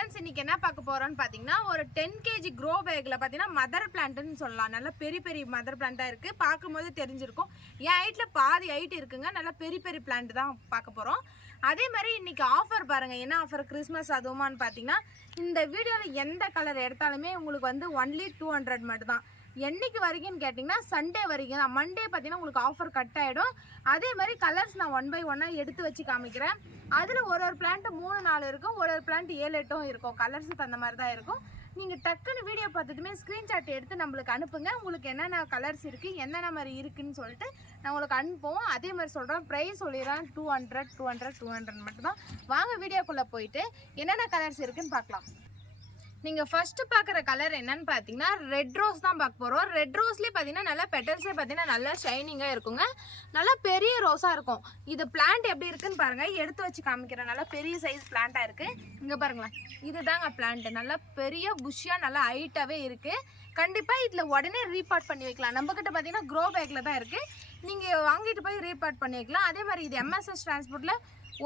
Friends இன்னைக்கு என்ன பார்க்க போறோம்னு பாத்தீங்கன்னா ஒரு 10 kg க்ரோ பேக்ல பாத்தீங்கன்னா மதர் பிளான்ட்னு சொல்லலாம். நல்ல பெரிய பெரிய மதர் பிளான்ட்டா இருக்கு. பார்க்கும்போது தெரிஞ்சிருக்கும். என் ஹைட்ல பாதி ஹைட் இருக்குங்க. நல்ல பெரிய பெரிய பிளான்ட் தான் பார்க்க போறோம். அதே மாதிரி இன்னைக்கு ஆஃபர் பாருங்க. என்ன ஆஃபர்? கிறிஸ்மஸ் அதுவுமான்னு பாத்தீங்கன்னா இந்த வீடியோல எந்த கலர் எடுத்தாலுமே உங்களுக்கு வந்து ஒன்லி 200 மட்டும் தான். என்னைக்கு வரைக்கும்னு கேட்டிங்கன்னா சண்டே வரைக்கும் தான். மண்டே பார்த்தீங்கன்னா உங்களுக்கு ஆஃபர் கட் ஆகிடும். அதே மாதிரி கலர்ஸ் நான் 1 by 1 எடுத்து வச்சு காமிக்கிறேன். அதில் ஒரு பிளான்ட்டு 3-4 இருக்கும், ஒரு பிளான்ட் 7-8 இருக்கும். கலர்ஸு தகுந்த மாதிரி தான் இருக்கும். நீங்கள் டக்குன்னு வீடியோ பார்த்துட்டுமே ஸ்க்ரீன்ஷாட் எடுத்து நம்மளுக்கு அனுப்புங்க. உங்களுக்கு என்னென்ன கலர்ஸ் இருக்குது, என்னென்ன மாதிரி இருக்குதுன்னு சொல்லிட்டு நான் உங்களுக்கு அனுப்புவோம். அதே மாதிரி சொல்கிறேன், ப்ரைஸ் சொல்லிடுறேன் 200 மட்டும்தான். வாங்க வீடியோக்குள்ளே போயிட்டு என்னென்ன கலர்ஸ் இருக்குதுன்னு பார்க்கலாம். நீங்கள் ஃபர்ஸ்ட் பார்க்குற கலர் என்னன்னு பார்த்தீங்கன்னா ரெட் ரோஸ் தான் பார்க்க போகிறோம். ரெட் ரோஸ்லேயே பார்த்தீங்கன்னா நல்லா பெட்டல்ஸே பார்த்தீங்கன்னா நல்லா ஷைனிங்காக இருக்குங்க. நல்லா பெரிய ரோஸாக இருக்கும். இது பிளான்ட் எப்படி இருக்குன்னு பாருங்கள். எடுத்து வச்சு காமிக்கிறேன். நல்லா பெரிய சைஸ் பிளான்ட்டாக இருக்குது. இங்கே பாருங்களேன், இதுதாங்க பிளான்ட்டு. நல்லா பெரிய புஷ்ஷாக நல்லா ஹைட்டாகவே இருக்குது. கண்டிப்பாக இதில் உடனே ரீபார்ட் பண்ணி வைக்கலாம். நம்மக்கிட்ட பார்த்தீங்கன்னா க்ரோ பேக்கில் தான் இருக்குது. நீங்கள் வாங்கிட்டு போய் ரீபார்ட் பண்ணி வைக்கலாம். அதே மாதிரி இது MSS டிரான்ஸ்போர்ட்டில்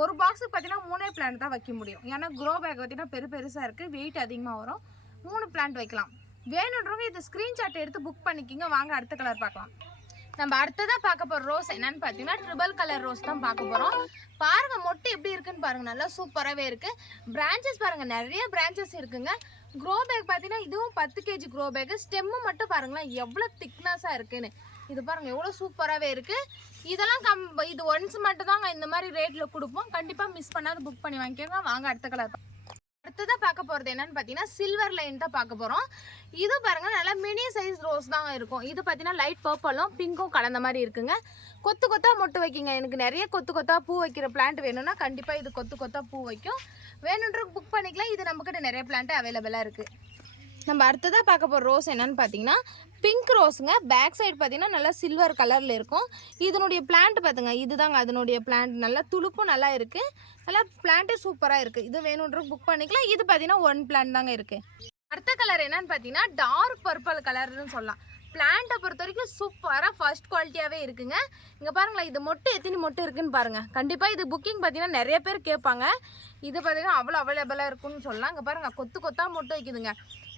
ஒரு பாக்ஸுக்கு பார்த்தீங்கன்னா 3 பிளான்ட் தான் வைக்க முடியும். ஏன்னா க்ரோ பேக் பார்த்தீங்கன்னா பெருசாக இருக்குது, வெயிட் அதிகமாக வரும். 3 பிளான்ட் வைக்கலாம். வேணுன்றவங்க இது ஸ்க்ரீன்ஷாட் எடுத்து புக் பண்ணிக்கிங்க. வாங்க அடுத்த கலர் பார்க்கலாம். நம்ம அடுத்ததாக பார்க்க போகிற ரோஸ் என்னன்னு பார்த்தீங்கன்னா ட்ரிபிள் கலர் ரோஸ் தான் பார்க்க போகிறோம். பாருங்கள் மொட்டு எப்படி இருக்குன்னு பாருங்கள். நல்லா சூப்பராகவே இருக்குது. பிரான்ச்சஸ் பாருங்கள், நிறைய பிரான்ச்சஸ் இருக்குங்க. க்ரோ பேக் பார்த்தீங்கன்னா இதுவும் 10 kg க்ரோ பேக்கு. ஸ்டெம்மு மட்டும் பாருங்களேன் எவ்வளோ திக்னஸாக இருக்குன்னு. இது பாருங்க எவ்வளோ சூப்பராகவே இருக்குது. இதெல்லாம் இது ஒன்ஸ் மட்டும் தாங்க இந்த மாதிரி ரேட்டில் கொடுப்போம். கண்டிப்பாக மிஸ் பண்ணாத புக் பண்ணி வாங்கிக்கோங்க. வாங்க அடுத்த கலர். அடுத்ததாக பார்க்க போகிறது என்னன்னு பார்த்தீங்கன்னா சில்வர் லைன் தான் பார்க்க போகிறோம். இது பாருங்கள் நல்லா மினி சைஸ் ரோஸ் தான் இருக்கும். இது பார்த்தீங்கன்னா லைட் பர்பிளும் பிங்க்கும் கலந்த மாதிரி இருக்குங்க. கொத்து கொத்தாக மொட்டு வைக்கிங்க. எனக்கு நிறைய கொத்து கொத்தாக பூ வைக்கிற பிளான்ட் வேணும்னா கண்டிப்பாக இது கொத்து கொத்தாக பூ வைக்கும். வேணுன்ற புக் பண்ணிக்கலாம். இது நம்மக்கிட்ட நிறைய பிளான்ட் அவைலபிளாக இருக்குது. நம்ம அடுத்ததாக பார்க்க போகிற ரோஸ் என்னன்னு பார்த்தீங்கன்னா பிங்க் ரோஸுங்க. பேக் சைடு பார்த்தீங்கன்னா நல்லா சில்வர் கலரில் இருக்கும். இதனுடைய பிளான்ட் பார்த்துங்க, இதுதாங்க அதனுடைய பிளான்ட். நல்லா துளுப்பும் நல்லா இருக்குது. நல்லா பிளான்ட்டு சூப்பராக இருக்குது. இது வேணுன்ற புக் பண்ணிக்கலாம். இது பார்த்தீங்கன்னா 1 பிளான்ட் தாங்க இருக்குது. அடுத்த கலர் என்னன்னு பார்த்தீங்கன்னா டார்க் பர்பிள் கலர்னு சொல்லலாம். பிளான்ட்டை பொறுத்த வரைக்கும் சூப்பராக ஃபர்ஸ்ட் குவாலிட்டியாகவே இருக்குங்க. இங்கே பாருங்களேன், இது மொட்டு எத்தனை மொட்டு இருக்குன்னு பாருங்கள். கண்டிப்பாக இது புக்கிங் பார்த்தீங்கன்னா நிறைய பேர் கேட்பாங்க. இது பார்த்தீங்கன்னா அவ்வளோ அவைலபிளாக இருக்குன்னு சொல்லலாம். இங்கே பாருங்கள் கொத்து கொத்தாக மொட்டு வைக்குதுங்க.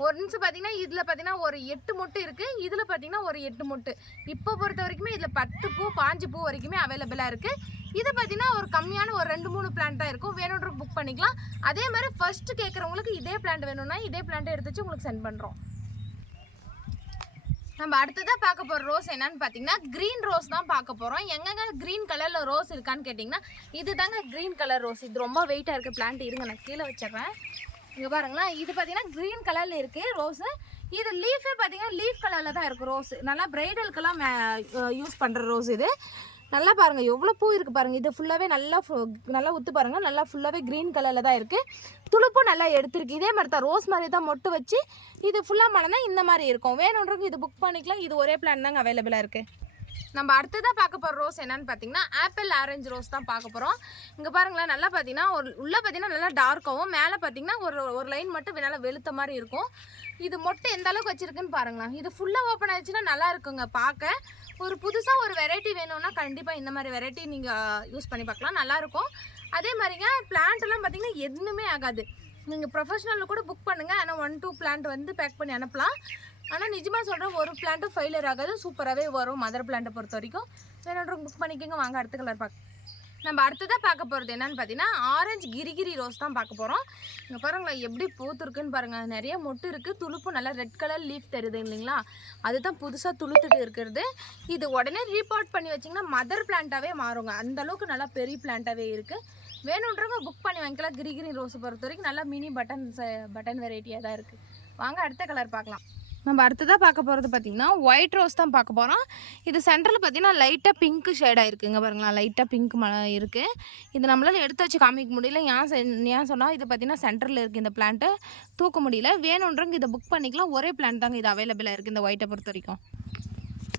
ஒரு நிமிஷம் பார்த்தீங்கன்னா இதில் பார்த்தீங்கன்னா ஒரு 8 மொட்டு இருக்குது. இதில் பார்த்தீங்கன்னா ஒரு 8 மொட்டு. இப்போ பொறுத்த வரைக்குமே இதில் 10 பூ 5 பூ வரைக்குமே அவைலபிளாக இருக்குது. இது பார்த்தீங்கன்னா ஒரு கம்மியான ஒரு 2-3 பிளான்ட் தான் இருக்கும். வேணுன்ற புக் பண்ணிக்கலாம். அதே மாதிரி ஃபர்ஸ்ட்டு கேட்குறவங்களுக்கு இதே பிளான்ட் வேணும்னா இதே பிளான்ட்டை எடுத்து வச்சு உங்களுக்கு சென்ட் பண்ணுறோம். நம்ம அடுத்ததாக பார்க்க போகிற ரோஸ் என்னன்னு பார்த்தீங்கன்னா க்ரீன் ரோஸ் தான் பார்க்க போகிறோம். எங்கெங்க க்ரீன் கலரில் ரோஸ் இருக்கான்னு கேட்டிங்கன்னா இது தாங்க க்ரீன் கலர் ரோஸ். இது ரொம்ப வெயிட்டாக இருக்குது பிளான்ட். இருங்க நான் கீழே வச்சிடுறேன். இங்கே பாருங்களேன், இது பார்த்தீங்கன்னா க்ரீன் கலரில் இருக்குது ரோஸு. இது லீஃபே பார்த்தீங்கன்னா லீஃப் கலரில் தான் இருக்குது ரோஸு. நல்லா ப்ரைடலுக்கெல்லாம் யூஸ் பண்ணுற ரோஸ் இது. நல்லா பாருங்கள் எவ்வளோ பூ இருக்குது பாருங்கள். இது ஃபுல்லாகவே நல்லா உத்து பாருங்கள். நல்லா ஃபுல்லாகவே க்ரீன் கலரில் தான் இருக்குது. துளுப்பும் நல்லா எடுத்துருக்கு. இதே மாதிரி தான் ரோஸ் மாதிரி தான் மொட்டு வச்சு இது ஃபுல்லாக மலர்ந்தா இந்த மாதிரி இருக்கும். வேணுன்றவங்க இது புக் பண்ணிக்கலாம். இது ஒரே பிளான் தாங்க அவைலபிளாக இருக்குது. நம்ம அடுத்ததாக பார்க்க போகிற ரோஸ் என்னன்னு பார்த்தீங்கன்னா ஆப்பிள் ஆரஞ்சு ரோஸ் தான் பார்க்க போகிறோம். இங்கே பாருங்களேன், நல்லா பார்த்தீங்கன்னா உள்ளே பார்த்தீங்கன்னா நல்லா டார்க்காகவும் மேலே பார்த்தீங்கன்னா ஒரு லைன் மட்டும் நல்லா வெளுத்த மாதிரி இருக்கும். இது மொட்டை எந்த அளவுக்கு வச்சுருக்குன்னு பாருங்களேன். இது ஃபுல்லாக ஓப்பன் ஆயிடுச்சுன்னா நல்லா இருக்குங்க பார்க்க. ஒரு புதுசாக ஒரு வெரைட்டி வேணும்னா கண்டிப்பாக இந்த மாதிரி வெரைட்டி நீங்கள் யூஸ் பண்ணி பார்க்கலாம், நல்லாயிருக்கும். அதே மாதிரிங்க பிளான்ட்லாம் பார்த்தீங்கன்னா எதுவுமே ஆகாது. நீங்கள் ப்ரொஃபஷனலில் கூட புக் பண்ணுங்கள். ஆனால் 1-2 பிளான்ட் வந்து பேக் பண்ணி அனுப்பலாம். ஆனால் நிஜமாக சொல்கிறேன், ஒரு பிளான்ட்டு ஃபெயிலியர் ஆகாது. சூப்பராகவே வரும் மதர் பிளான்ட்டை பொறுத்த வரைக்கும். வேணுன்றவங்க புக் பண்ணிக்கோங்க. வாங்க அடுத்த கலர் பார்க்க. நம்ம அடுத்ததாக பார்க்க போகிறது என்னன்னு பார்த்தீங்கன்னா ஆரஞ்சு கிரிகிரி ரோஸ் தான் பார்க்க போகிறோம். இங்கே பாருங்களேன் எப்படி பூத்துருக்குன்னு பாருங்கள். நிறைய மொட்டு இருக்குது. துளுப்பு நல்லா ரெட் கலர் லீஃப் தெரியுது இல்லைங்களா, அதுதான் புதுசாக துளுத்துட்டு இருக்கிறது. இது உடனே ரீபார்ட் பண்ணி வச்சிங்கன்னா மதர் பிளான்ட்டாகவே மாறுங்க. அந்தளவுக்கு நல்லா பெரிய பிளான்ட்டாகவே இருக்குது. வேணுன்றவங்க புக் பண்ணி வாங்கிக்கலாம். கிரிகிரி ரோஸை பொறுத்த வரைக்கும் நல்லா மினி பட்டன் வெரைட்டியாக தான் இருக்குது. வாங்க அடுத்த கலர் பார்க்கலாம். நம்ம அடுத்ததாக பார்க்க போகிறது பார்த்திங்கன்னா ஒயிட் ரோஸ் தான் பார்க்க போகிறோம். இது சென்டரில் பார்த்திங்கன்னா லைட்டாக பிங்க் ஷேடாக இருக்குங்க. பாருங்களா லைட்டாக பிங்க் இருக்குது. இது நம்மளால் எடுத்து வச்சு காமிக்க முடியல. ஏன் சொன்னால் இது பார்த்திங்கன்னா சென்டரில் இருக்குது. இந்த பிளான்ட்டை தூக்க முடியல. வேணுன்றவங்க இதை புக் பண்ணிக்கலாம். ஒரே பிளான்ட் தாங்க இது அவைலபிளாக இருக்குது இந்த ஒயிட்டை பொறுத்த வரைக்கும்.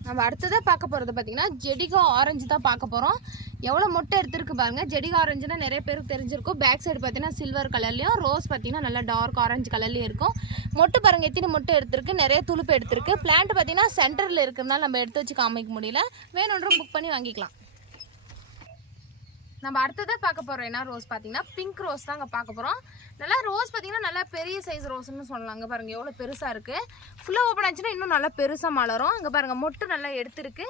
நம்ம அடுத்ததாக பார்க்க போகிறது பார்த்திங்கன்னா ஜெடிகா ஆரஞ்சு தான் பார்க்க போகிறோம். எவ்வளோ மொட்டை எடுத்துருக்கு பாருங்கள். ஜெடிகா ஆரஞ்சுனா நிறைய பேருக்கு தெரிஞ்சிருக்கும். பேக் சைடு பார்த்தீங்கன்னா சில்வர் கலர்லையும், ரோஸ் பார்த்தீங்கன்னா நல்லா டார்க் ஆரஞ்சு கலர்லையும் இருக்கும். மொட்டு பாருங்கள் எத்தனை மொட்டை எடுத்துருக்கு, நிறைய துளுப்பு எடுத்துருக்கு. பிளான்ட் பார்த்தீங்கன்னா சென்டரில் இருக்கிறதுனால நம்ம எடுத்து வச்சு காமிக்க முடியல. வேணுன்ற புக் பண்ணி வாங்கிக்கலாம். நம்ம அடுத்ததாக பார்க்க போகிறோம் என்ன ரோஸ் பார்த்தீங்கன்னா பிங்க் ரோஸ் தாங்க பார்க்க போகிறோம். நல்லா ரோஸ் பார்த்தீங்கன்னா நல்லா பெரிய சைஸ் ரோஸ்ன்னு சொல்லலாங்க. பாருங்கள் எவ்வளோ பெருசாக இருக்குது. ஃபுல்லாக ஓப்பன் ஆச்சுன்னா இன்னும் நல்லா பெருசாக மலரும். இங்கே பாருங்கள் மொட்டு நல்லா எடுத்துருக்கு.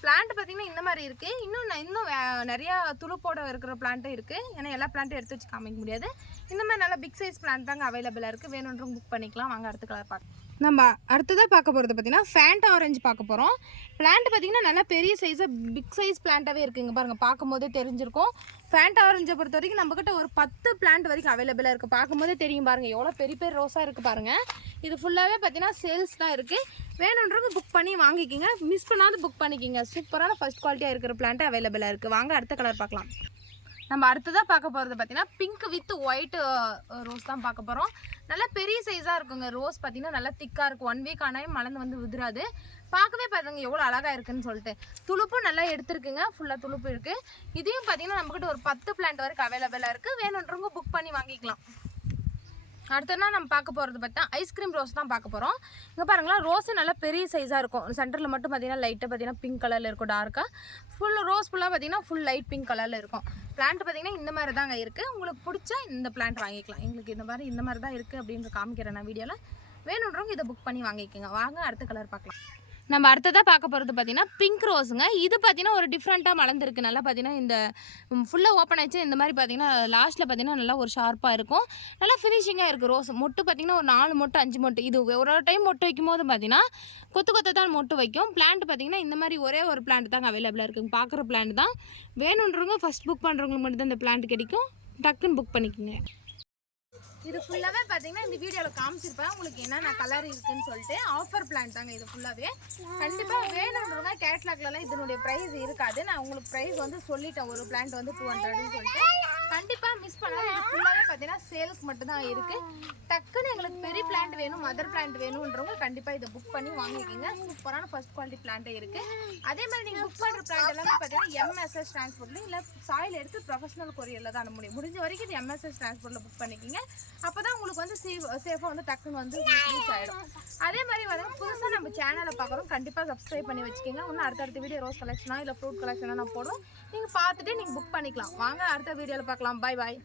பிளான்ட் பார்த்தீங்கன்னா இந்த மாதிரி இருக்குது. இன்னும் நிறையா துளுப்போட இருக்கிற பிளான்ட்டும் இருக்குது. ஏன்னா எல்லா பிளான்ட்டும் எடுத்து வச்சு காமிக்க முடியாது. இந்த மாதிரி நல்லா பிக் சைஸ் பிளான்ட் தாங்க அவைலபிளாக இருக்குது. வேணுன்றவங்க புக் பண்ணிக்கலாம். வாங்க அடுத்த கலர் பார்க்கலாம். நம்ம அடுத்ததாக பார்க்க போகிறது பார்த்தீங்கன்னா ஃபேண்டா ஆரஞ்சு பார்க்க போகிறோம். பிளான்ட் பார்த்தீங்கன்னா நல்லா பெரிய சைஸாக பிக் சைஸ் பிளான்ட்டாகவே இருக்குங்க. பாருங்கள் பார்க்கும்போதே தெரிஞ்சிருக்கும். ஃபேண்டா ஆரஞ்சை பொறுத்த வரைக்கும் நம்மக்கிட்ட ஒரு 10 பிளான்ட் வரைக்கும் அவைலபிளாக இருக்குது. பார்க்கும்போதே தெரியும் பாருங்கள் எவ்வளோ பெரிய பெரிய ரோஸாக இருக்குது பாருங்கள். இது ஃபுல்லாகவே பார்த்தீங்கன்னா சேல்ஸ் தான் இருக்குது. வேணுன்றவங்க புக் பண்ணி வாங்கிக்கிங்க. மிஸ் பண்ணாத புக் பண்ணிக்கிங்க. சூப்பரான ஃபர்ஸ்ட் குவாலிட்டியாக இருக்கிற பிளான்ட் அவைலபிளாக இருக்குது. வாங்க அடுத்த கலர் பார்க்கலாம். நம்ம அடுத்ததாக பார்க்க போகிறது பார்த்தீங்கன்னா பிங்க் வித் ஒயிட் ரோஸ் தான் பார்க்க போகிறோம். நல்லா பெரிய சைஸாக இருக்குங்க. ரோஸ் பார்த்தீங்கன்னா நல்லா திக்காக இருக்கும். 1 வீக் ஆனாலும் மலர்ந்து வந்து உதிராது. பார்க்கவே பாருங்க எவ்வளோ அழகாக இருக்குன்னு சொல்லிட்டு. துளுப்பும் நல்லா எடுத்துருக்குங்க. ஃபுல்லாக துளுப்பு இருக்குது. இதையும் பார்த்தீங்கன்னா நம்மக்கிட்ட ஒரு 10 பிளான்ட் வரைக்கும் அவைலபிளாக இருக்குது. வேணுன்றவங்க புக் பண்ணி வாங்கிக்கலாம். அடுத்தனா நம்ம பார்க்க போகிறது பார்த்தா ஐஸ்கிரீம் ரோஸ் தான் பார்க்க போகிறோம். இங்கே பாருங்களா ரோஸு நல்லா பெரிய சைஸாக இருக்கும். சென்டரில் மட்டும் பார்த்தீங்கன்னா லைட்டாக பார்த்தீங்கன்னா பிங்க் கலரில் இருக்கும். டார்க்காக ஃபுல் ரோஸ் ஃபுல்லாக பார்த்தீங்கன்னா ஃபுல் லைட் பிங்க் கலரில் இருக்கும். பிளான்ட் பார்த்தீங்கன்னா இந்த மாதிரி தாங்க இருக்குது. உங்களுக்கு பிடிச்சா இந்த பிளான்ட் வாங்கிக்கலாம். எங்களுக்கு இந்த மாதிரி தான் இருக்குது அப்படின்னு காமிக்கிறேன் நான் வீடியோவில். வேணுன்றவங்க இதை புக் பண்ணி வாங்கிக்கோங்க. வாங்க அடுத்த கலர் பார்க்கலாம். நம்ம அடுத்ததாக பார்க்க போகிறது பார்த்தீங்கன்னா பிங்க் ரோஸுங்க. இது பார்த்தீங்கன்னா ஒரு டிஃப்ரெண்ட்டாக மலர்ந்துருக்கு. நல்லா பார்த்தீங்கன்னா இந்த ஃபுல்லாக ஓப்பன் ஆச்சு. இந்த மாதிரி பார்த்தீங்கன்னா லாஸ்ட்டில் பார்த்தீங்கன்னா நல்லா ஒரு ஷார்ப்பாக இருக்கும். நல்லா ஃபினிஷிங்காக இருக்குது. ரோஸ் மொட்டு பார்த்தீங்கன்னா ஒரு 4 மொட்டு 5 மொட்டு. இது ஒரு டைம் மொட்டு வைக்கும் போது பார்த்தீங்கன்னா கொத்து தான் மொட்டு வைக்கும். பிளான்ட் பார்த்தீங்கன்னா இந்த மாதிரி ஒரே ஒரு பிளான்ட் தாங்க அவைலபிளாக இருக்குங்க. பார்க்குற பிளான்ட் தான். வேணுன்றவங்க ஃபஸ்ட் புக் பண்ணுறவங்களுக்கு மட்டும் தான் இந்த பிளான்ட் கிடைக்கும். டக்குன்னு புக் பண்ணிக்கோங்க. இது ஃபுல்லாகவே பார்த்தீங்கன்னா இந்த வீடியோவில் காமிச்சிருப்பேன் உங்களுக்கு என்னென்ன கலர் இருக்குன்னு சொல்லிட்டு. ஆஃபர் பிளான் தாங்க இது ஃபுல்லாகவே. கண்டிப்பாக வேணுன்றவங்க கேட்லாக்லலாம் இதனுடைய ப்ரைஸ் இருக்காது. நான் உங்களுக்கு ப்ரைஸ் வந்து சொல்லிட்டேன். ஒரு பிளான்ட் வந்து 200ன்னு சொல்லிட்டு. கண்டிப்பாக மிஸ் பண்ணாமல் இது ஃபுல்லாகவே பார்த்தீங்கன்னா சேல்ஸ் மட்டும் தான் இருக்குது. டக்குன்னு எங்களுக்கு பெரிய பிளான்ட் வேணும், மதர் பிளான்ட் வேணுன்றவங்க கண்டிப்பாக இதை புக் பண்ணி வாங்கிக்கிங்க. சூப்பரான ஃபர்ஸ்ட் குவாலிட்டி பிளான்ட்டே இருக்குது. அதே மாதிரி நீங்கள் புக் பண்ணுற பிளான்ட் எல்லாமே பார்த்தீங்கன்னா MSS டிரான்ஸ்போர்ட்லையும் இல்லை சாயில் எடுத்து ப்ரொஃபஷனல் கொரியரில் தான் அனுப்ப முடியும். முடிஞ்ச வரைக்கும் இது MSS டிரான்ஸ்போர்ட்டில் புக் பண்ணிக்கிங்க. அப்போ தான் உங்களுக்கு வந்து சேஃபாக வந்து டக்குன்னு வந்து ரீச் ஆகிடும். அதே மாதிரி வந்து புதுசாக நம்ம சேனலை பார்க்குறோம். கண்டிப்பாக சப்ஸ்கிரைப் பண்ணி வச்சுக்கோங்க. இன்னும் அடுத்த வீடியோ ரோஸ் கலெக்ஷனாக இல்லை ஃப்ரூட் கலெக்ஷனாக நான் போடுவோம். நீங்கள் பார்த்துட்டு நீங்கள் புக் பண்ணிக்கலாம். வாங்க அடுத்த வீடியோவில் பார்க்கலாம். பாய்.